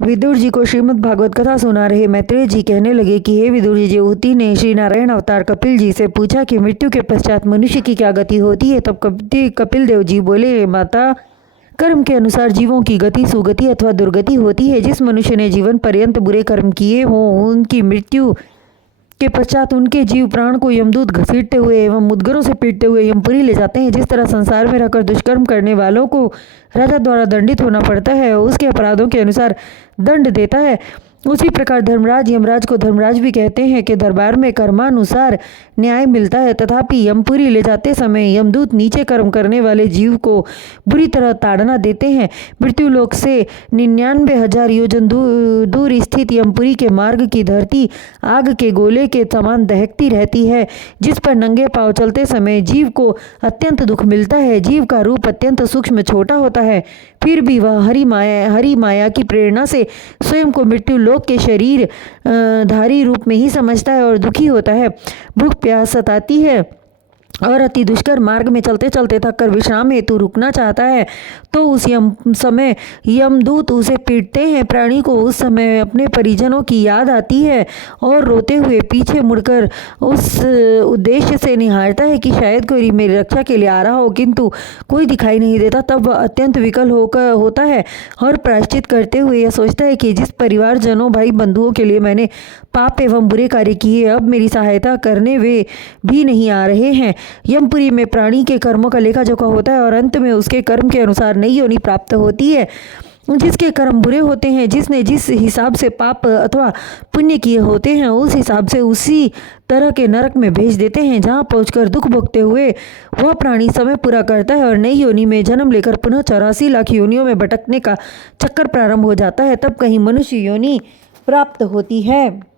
विदुर जी को श्रीमद् भागवत कथा सुना रहे मैत्रेय जी कहने लगे कि हे विदुर जी, ज्योति ने श्री नारायण अवतार कपिल जी से पूछा कि मृत्यु के पश्चात मनुष्य की क्या गति होती है। तब कपिल देव जी बोले, हे माता, कर्म के अनुसार जीवों की गति सुगति अथवा दुर्गति होती है। जिस मनुष्य ने जीवन पर्यंत बुरे कर्म किए हों, उनकी मृत्यु के पश्चात उनके जीव प्राण को यमदूत घसीटते हुए एवं मुद्गरों से पीटते हुए यमपुरी ले जाते हैं। जिस तरह संसार में रहकर दुष्कर्म करने वालों को राजा द्वारा दंडित होना पड़ता है और उसके अपराधों के अनुसार दंड देता है, उसी प्रकार धर्मराज यमराज को धर्मराज भी कहते हैं कि दरबार में कर्मानुसार न्याय मिलता है। तथापि यमपुरी ले जाते समय यमदूत नीचे कर्म करने वाले जीव को बुरी तरह ताड़ना देते हैं। मृत्यु लोक से 99,000 योजन दूर स्थित यमपुरी के मार्ग की धरती आग के गोले के समान दहकती रहती है, जिस पर नंगे पांव चलते समय जीव को अत्यंत दुख मिलता है। जीव का रूप अत्यंत सूक्ष्म छोटा होता है, फिर भी वह हरि माया की प्रेरणा से स्वयं को मृत्यु लोक के शरीर धारी रूप में ही समझता है और दुखी होता है। भूख प्यास सताती है और अति दुष्कर मार्ग में चलते चलते थककर विश्राम हेतु रुकना चाहता है, तो उस समय यमदूत उसे पीटते हैं। प्राणी को उस समय अपने परिजनों की याद आती है और रोते हुए पीछे मुड़कर उस उद्देश्य से निहारता है कि शायद कोई मेरी रक्षा के लिए आ रहा हो, किंतु कोई दिखाई नहीं देता। तब वह अत्यंत विकल होता है और प्रायश्चित करते हुए यह सोचता है कि जिस परिवारजनों भाई बंधुओं के लिए मैंने पाप एवं बुरे कार्य किए, अब मेरी सहायता करने वे भी नहीं आ रहे हैं। यमपुरी में प्राणी के कर्मों का लेखा जोखा होता है और अंत में उसके कर्म के अनुसार नई योनि प्राप्त होती है। जिसके कर्म बुरे होते हैं, जिसने जिस हिसाब से पाप अथवा पुण्य किए होते हैं, उस हिसाब से उसी तरह के नरक में भेज देते हैं, जहाँ पहुंचकर दुख भोगते हुए वह प्राणी समय पूरा करता है और नई योनि में जन्म लेकर पुनः 84 लाख योनियों में भटकने का चक्कर प्रारंभ हो जाता है। तब कहीं मनुष्य योनि प्राप्त होती है।